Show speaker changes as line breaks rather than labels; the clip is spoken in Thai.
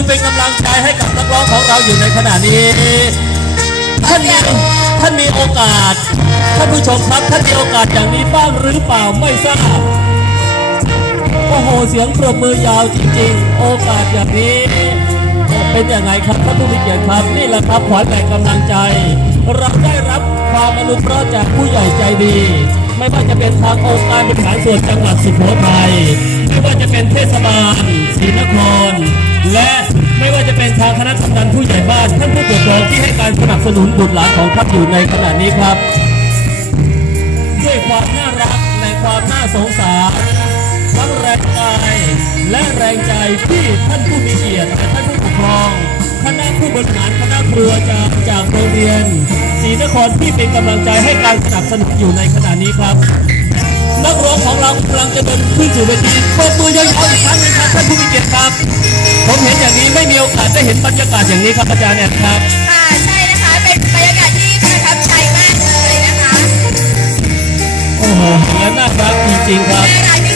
อเป็นกำลังใจให้กับนักร้องของเราอยู่ในขณะนี้ ท่านมีท่านมีโอกาส ท่านผู้ชมครับท่านมีโอกาสอย่างนี้บ้างหรือเปล่าไม่ทราบ โอ้โหเสียงปรบมือยาวจริง ๆ โอกาสอย่างนี้ เป็นอยังไงครับท่านผู้มีเกียรติครับนี่แหละครับขวัญแบ่งกำลังใจ เราได้รับความอนุเคราะห์จากผู้ใหญ่ใจดี ไม่ว่าจะเป็นทางองค์การบริหารส่วนจังหวัดสุโขทัยไม่ว่าจะเป็นเทศบาลศรีนคร และไม่ว่าจะเป็นทางคณะกำนันผู้ใหญ่บ้านท่านผู้ปกครองที่ให้การสนับสนุนบุตรหลานของท่านอยู่ในขณะนี้ครับ ด้วยความน่ารักในความน่าสงสารทั้งแรงกายและแรงใจที่ท่านผู้มีเกียรติและท่านผู้ปกครองคณะผู้บริหารคณะครัวจากจากโรงเรียนศรีนครที่เป็นกำลังใจให้การสนับสนุนอยู่ในขณะนี้ครับนักร้องของเรากำลังจะเดินขึ้นสู่เวทีปรบมือยาวๆอีกครั้งหนึงครับท่านผู้มีเกียรติครับ ผมเห็นอย่างนี้ไม่มีโอกาสได้เห็นบรรยากาศอย่างนี้ครับอาจารย์แอนครับ
ค่ะใช่นะคะ เป็นบรรยากาศที่ประทับใจมากเลยนะคะ
โอ้โหเห็นแล้วน่ารักจริงๆครับ
น่ารักจ